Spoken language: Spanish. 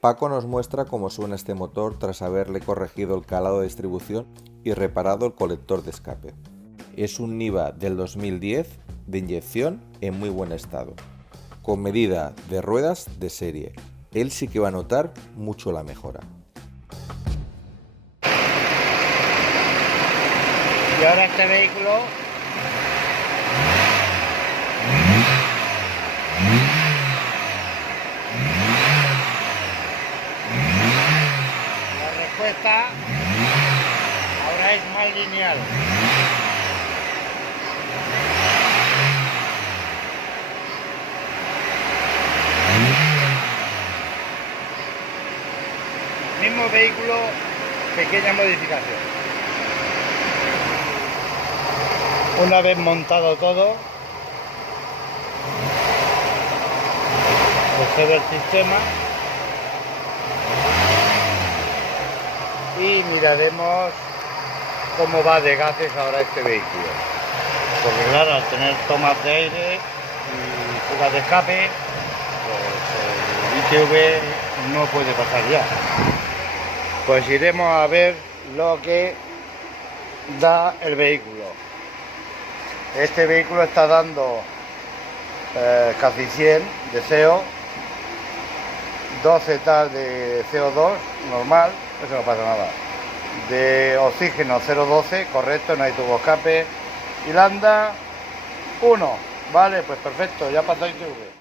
Paco nos muestra cómo suena este motor tras haberle corregido el calado de distribución y reparado el colector de escape. Es un Niva del 2010 de inyección en muy buen estado, con medida de ruedas de serie. Él sí que va a notar mucho la mejora. Y ahora este vehículo la respuesta ahora es más lineal. Mismo vehículo, pequeña modificación. Una vez montado todo, procede el sistema y miraremos cómo va de gases ahora este vehículo. Porque claro, al tener tomas de aire y fugas de escape, pues el ITV no puede pasar ya. Pues iremos a ver lo que da el vehículo. Este vehículo está dando casi 100 de CO, 12 tal de CO2 normal, eso no pasa nada. De oxígeno 0,12, correcto, no hay tubo escape. Y lambda 1, vale, pues perfecto, ya pasa ITV.